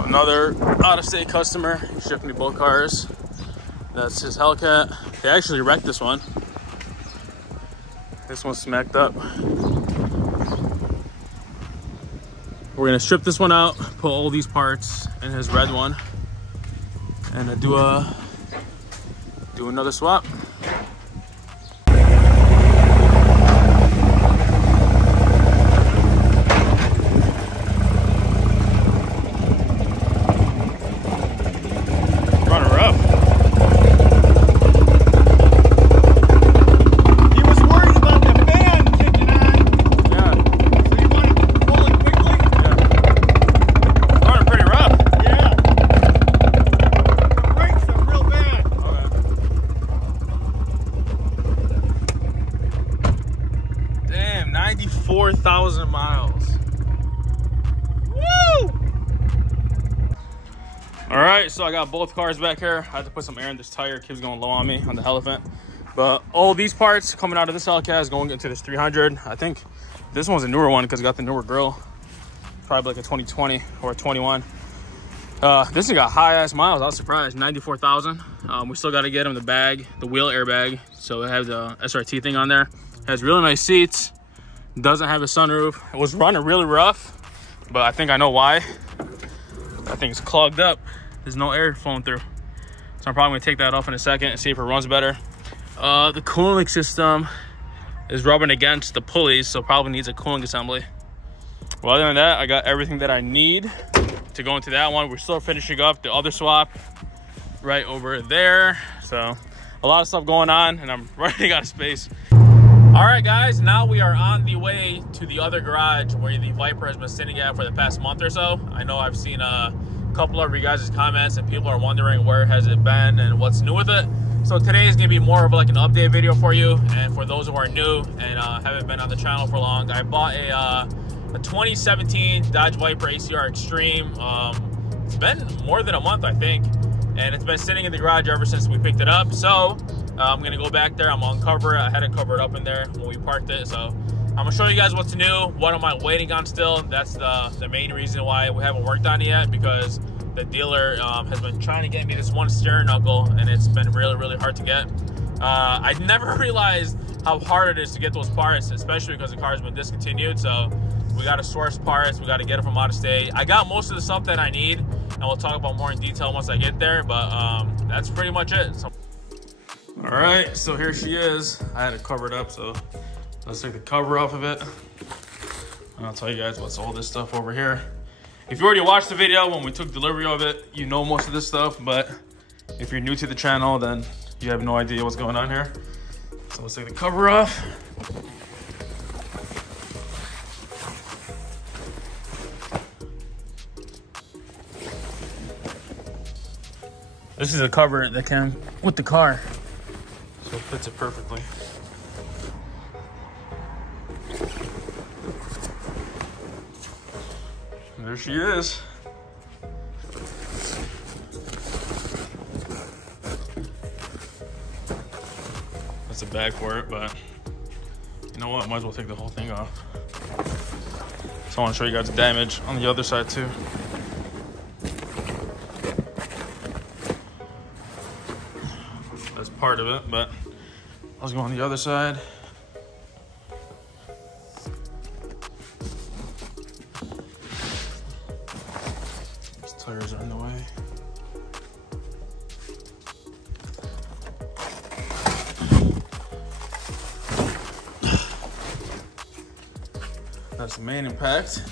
So another out-of-state customer, he shipped me both cars. That's his Hellcat. They actually wrecked this one. This one's smacked up. We're gonna strip this one out, put all these parts in his red one, and do another swap. Damn, 94,000 miles. Woo! All right, so I got both cars back here. I had to put some air in this tire. Keeps going low on me on the Elephant. But all these parts coming out of this Hellcat is going into this 300. I think this one's a newer one because it got the newer grill. Probably like a 2020 or a 21. This one got high ass miles. I was surprised. 94,000. We still got to get him the bag, the wheel airbag. So it has the SRT thing on there. Has really nice seats. Doesn't have a sunroof. It was running really rough, but I think I know why. That thing's clogged up. There's no air flowing through. So I'm probably gonna take that off in a second and see if it runs better. The cooling system is rubbing against the pulleys, so probably needs a cooling assembly. Well, other than that, I got everything that I need to go into that one. We're still finishing up the other swap right over there. So a lot of stuff going on, and I'm running out of space. All right, guys, now we are on the way to the other garage where the Viper has been sitting at for the past month or so. I know I've seen a couple of you guys' comments and people are wondering where has it been and what's new with it. So today is gonna be more of like an update video for you. And for those who are new and haven't been on the channel for long, I bought a 2017 Dodge Viper ACR Extreme. It's been more than a month, I think. And it's been sitting in the garage ever since we picked it up. So I'm gonna go back there, I'm gonna uncover it. I had it covered up in there when we parked it. So I'm gonna show you guys what's new, what am I waiting on still. That's the main reason why we haven't worked on it yet, because the dealer has been trying to get me this one steering knuckle, and it's been really, really hard to get. I never realized how hard it is to get those parts, especially because the car's been discontinued. So we gotta source parts, we gotta get it from out of state. I got most of the stuff that I need, and we'll talk about more in detail once I get there, but that's pretty much it. So all right, so here she is. I had it covered up, so let's take the cover off of it. And I'll tell you guys what's all this stuff over here. If you already watched the video when we took delivery of it, you know most of this stuff, but if you're new to the channel, then you have no idea what's going on here. So let's take the cover off. This is a cover that came with the car, so it fits it perfectly. And there she is. That's a bag for it, but you know what? Might as well take the whole thing off. So I want to show you guys the damage on the other side too. That's part of it, but let's go on the other side. These tires are in the way. That's the main impact.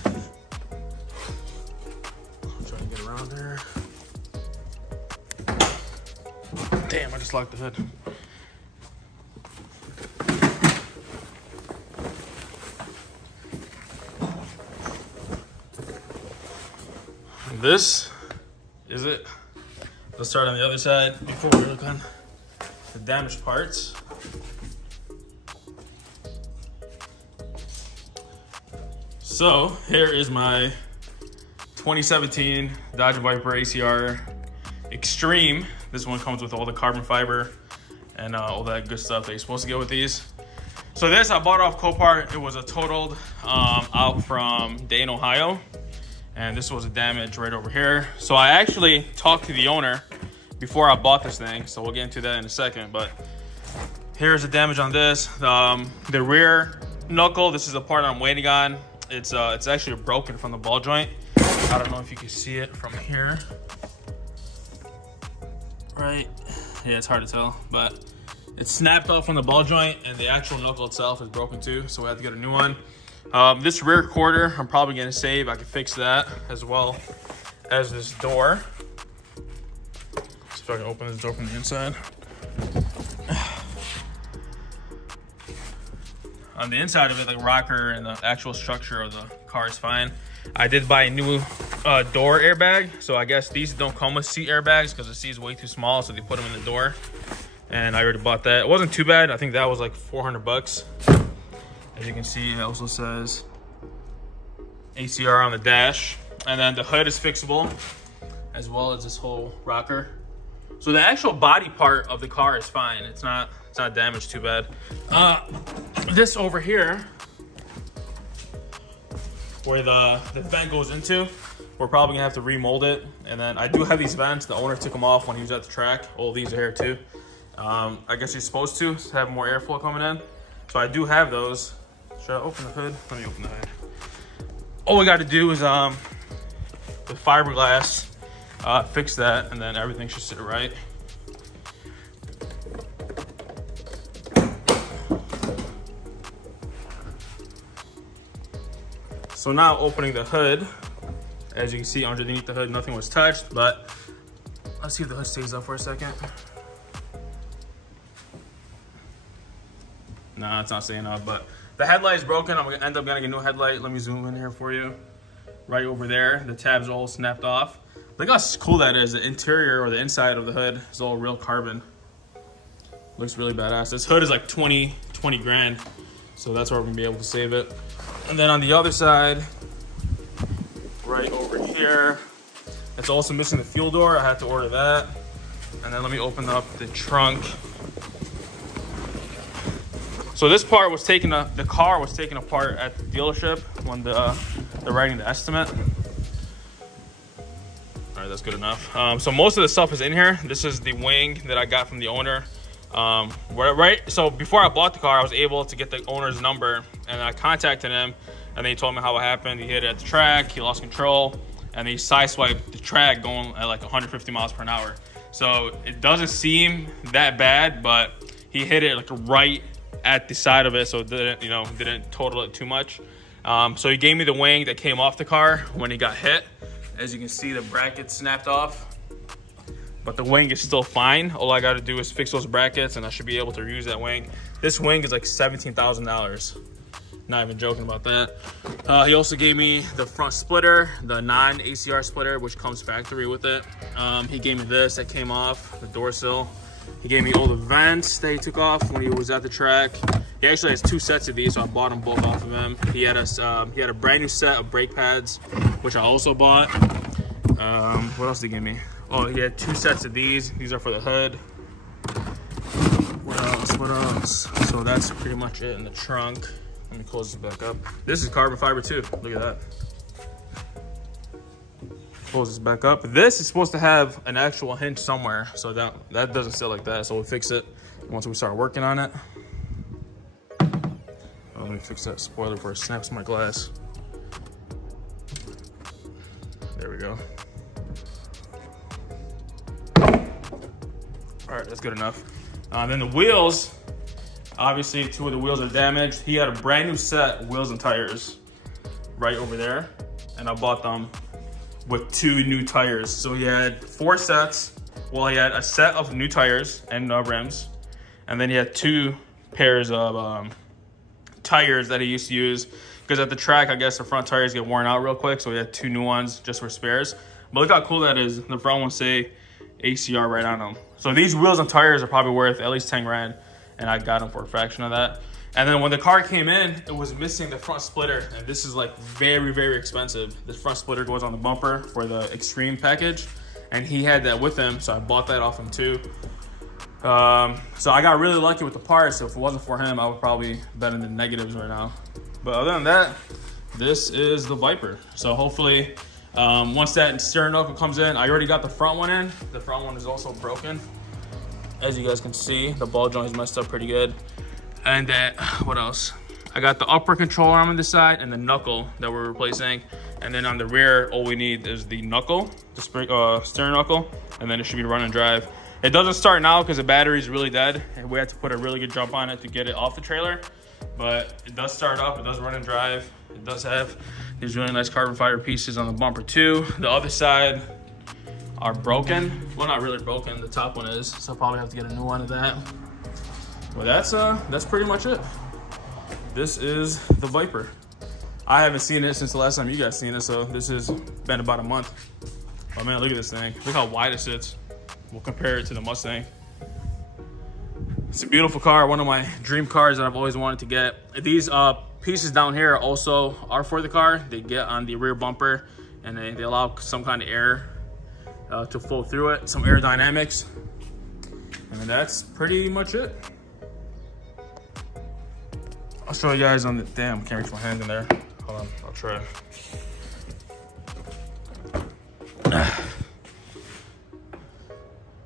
I'm trying to get around there. Damn, I just locked the hood. And this is it. Let's start on the other side before we look on the damaged parts. So here is my 2017 Dodge Viper ACR Extreme. This one comes with all the carbon fiber and all that good stuff that you're supposed to get with these. So this I bought off Copart. It was a totaled out from Dayton, Ohio. And this was a damage right over here. So I actually talked to the owner before I bought this thing. So we'll get into that in a second. But here's the damage on this. The rear knuckle, this is the part I'm waiting on. It's actually broken from the ball joint. I don't know if you can see it from here. Right? Yeah, it's hard to tell, but it's snapped off from the ball joint, and the actual knuckle itself is broken too, so we have to get a new one. This rear quarter, I'm probably gonna save. I can fix that as well as this door. See if I can open this door from the inside. On the inside of it, the rocker and the actual structure of the car is fine. I did buy a new door airbag, so I guess these don't come with seat airbags because the seat is way too small, so they put them in the door. And I already bought that. It wasn't too bad. I think that was like 400 bucks. As you can see, it also says ACR on the dash. And then the hood is fixable, as well as this whole rocker. So the actual body part of the car is fine. It's not damaged too bad. This over here, where the vent goes into, we're probably gonna have to remold it. And then I do have these vents. The owner took them off when he was at the track. All these are here too. I guess you're supposed to have more airflow coming in. So I do have those. Should I open the hood? Let me open the hood. All we got to do is the fiberglass, fix that, and then everything should sit right. So now opening the hood, as you can see underneath the hood, nothing was touched, but let's see if the hood stays up for a second. Nah, it's not staying up, but the headlight is broken. I'm gonna end up getting a new headlight. Let me zoom in here for you. Right over there, the tabs are all snapped off. Look how cool that is. The interior or the inside of the hood is all real carbon. Looks really badass. This hood is like 20 grand. So that's where we're gonna be able to save it. And then on the other side, right over here, it's also missing the fuel door. I had to order that. And then let me open up the trunk. So this part was taken, the car was taken apart at the dealership when they're writing the estimate. All right, that's good enough. So most of the stuff is in here. This is the wing that I got from the owner. Right, so before I bought the car, I was able to get the owner's number, and I contacted him, and then he told me how it happened. He hit it at the track, he lost control, and he sideswiped the track going at like 150 miles per hour. So it doesn't seem that bad, but he hit it like right at the side of it, so it didn't total it too much. So he gave me the wing that came off the car when he got hit. As you can see, the bracket snapped off, but the wing is still fine. All I got to do is fix those brackets, and I should be able to reuse that wing. This wing is like $17,000. Not even joking about that. He also gave me the front splitter, the non-ACR splitter, which comes factory with it. He gave me this that came off the door sill. He gave me all the vents that he took off when he was at the track. He actually has 2 sets of these, so I bought them both off of him. He had a brand new set of brake pads, which I also bought. What else did he give me? Oh, he had 2 sets of these. These are for the hood. What else? So that's pretty much it in the trunk. Let me close this back up. This is carbon fiber too. Look at that. Close this back up. This is supposed to have an actual hinge somewhere, so that doesn't sit like that. So we'll fix it once we start working on it. Oh, let me fix that spoiler before it snaps my glass. There we go. All right, that's good enough. Then the wheels, obviously 2 of the wheels are damaged. He had a brand new set of wheels and tires right over there, and I bought them with 2 new tires. So he had 4 sets. Well, he had a set of new tires and rims, and then he had 2 pairs of tires that he used to use, because at the track, I guess the front tires get worn out real quick, so he had 2 new ones just for spares. But look how cool that is. The front ones say ACR right on them. So these wheels and tires are probably worth at least 10 grand, and I got them for a fraction of that. And then when the car came in, it was missing the front splitter, and this is like very, very expensive. The front splitter goes on the bumper for the Extreme package, and he had that with him, so I bought that off him too. So I got really lucky with the parts, so if it wasn't for him, I would probably bet in the negatives right now. But other than that, this is the Viper. So hopefully Once that steering knuckle comes in, I already got the front one in. The front one is also broken. As you guys can see, the ball joint is messed up pretty good. And what else? I got the upper control arm on this side and the knuckle that we're replacing. And then on the rear, all we need is the knuckle, the steering knuckle, and then it should be run and drive. It doesn't start now because the battery is really dead, and we had to put a really good jump on it to get it off the trailer. But it does start up, it does run and drive. It does have these really nice carbon fiber pieces on the bumper too. The other side are broken. Well, not really broken, the top one is, so I'll probably have to get a new one of that. But that's pretty much it. This is the Viper. I haven't seen it since the last time you guys seen it, so this has been about a month. Oh man, look at this thing. Look how wide it sits. We'll compare it to the Mustang. It's a beautiful car, one of my dream cars that I've always wanted to get. These pieces down here also are for the car. They get on the rear bumper and they allow some kind of air to flow through it, some aerodynamics. And that's pretty much it. I'll show you guys on the, damn, can't reach my hand in there. Hold on, I'll try.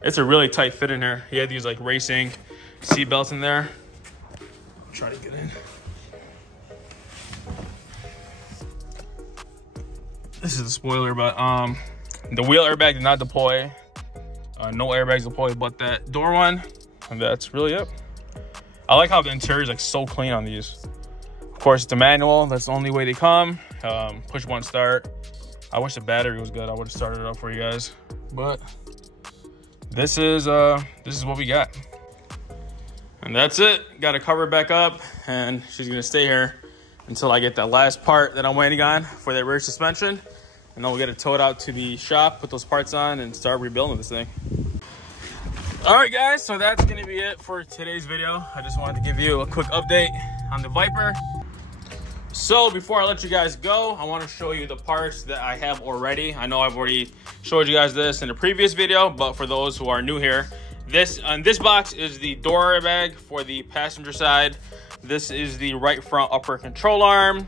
It's a really tight fit in here. He had these like racing seat belts in there. I'll try to get in. This is the spoiler, but the wheel airbag did not deploy. No airbags deployed, but that door one, and that's really it. I like how the interior is like so clean on these. Of course, it's a manual. That's the only way they come. Push one start. I wish the battery was good. I would have started it up for you guys, but this is what we got. And that's it. Got to cover it back up, and she's gonna stay here until I get that last part that I'm waiting on for that rear suspension. And then we'll get it towed out to the shop, put those parts on, and start rebuilding this thing. All right, guys, so that's gonna be it for today's video. I just wanted to give you a quick update on the Viper. So before I let you guys go, I want to show you the parts that I have already. I know I've already showed you guys this in a previous video, but for those who are new here, this box is the door airbag for the passenger side. This is the right front upper control arm.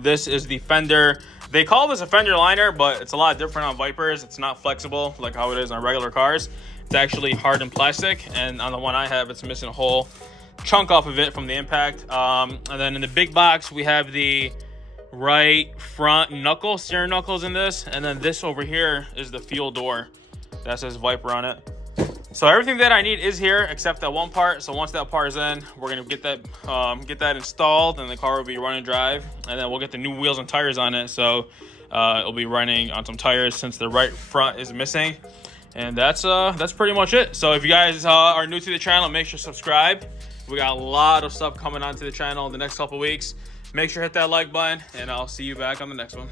This is the fender. They call this a fender liner, but it's a lot different on Vipers. It's not flexible like how it is on regular cars. It's actually hardened plastic, and on the one I have, it's missing a whole chunk off of it from the impact. And then in the big box, we have the right front knuckle, steering knuckles in this, and then this over here is the fuel door that says Viper on it. So everything that I need is here except that one part. So once that part is in, we're gonna get that installed, and the car will be run and drive, and then we'll get the new wheels and tires on it. So it'll be running on some tires since the right front is missing. And that's pretty much it. So if you guys are new to the channel, make sure to subscribe. We got a lot of stuff coming onto the channel in the next couple weeks. Make sure to hit that like button, and I'll see you back on the next one.